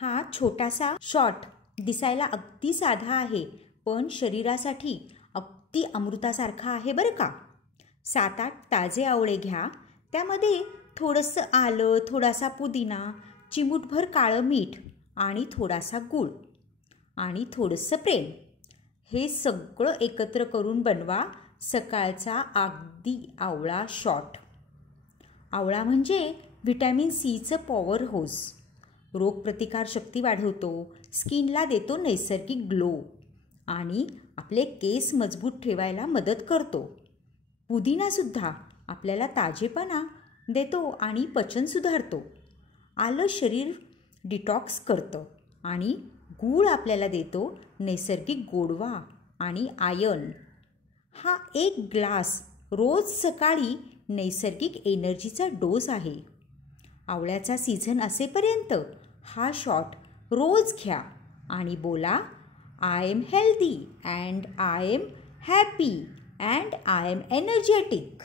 हा छोटासा शॉट दिसायला अगदी साधा आहे, पण शरीरासाठी अगदी अमृतासारखा आहे बरं का. 7-8 ताजे आवळे घ्या. त्यामध्ये थोडंसं आलं, थोडासा पुदिना, चिमूटभर काळं मीठ आणि थोडासा गूळ आणि थोडंसं प्रेम. हे सगळं एकत्र करून बनवा सकाळचा अगदी आवळा शॉट. आवळा म्हणजे व्हिटॅमिन सीचं पॉवर हाऊस. रोगप्रतिकारशक्ती वाढवतो, स्किनला देतो नैसर्गिक ग्लो आणि आपले केस मजबूत ठेवायला मदत करतो. पुदिनासुद्धा आपल्याला ताजेपणा देतो आणि पचन सुधारतो. आलं शरीर डिटॉक्स करतं आणि गूळ आपल्याला देतो नैसर्गिक गोडवा आणि आयर्न. हा एक ग्लास रोज सकाळी नैसर्गिक एनर्जीचा डोस आहे. आवळ्याचा सीझन असेपर्यंत हा शॉट रोज घ्या आणि बोला, I am healthy and I am happy and I am energetic.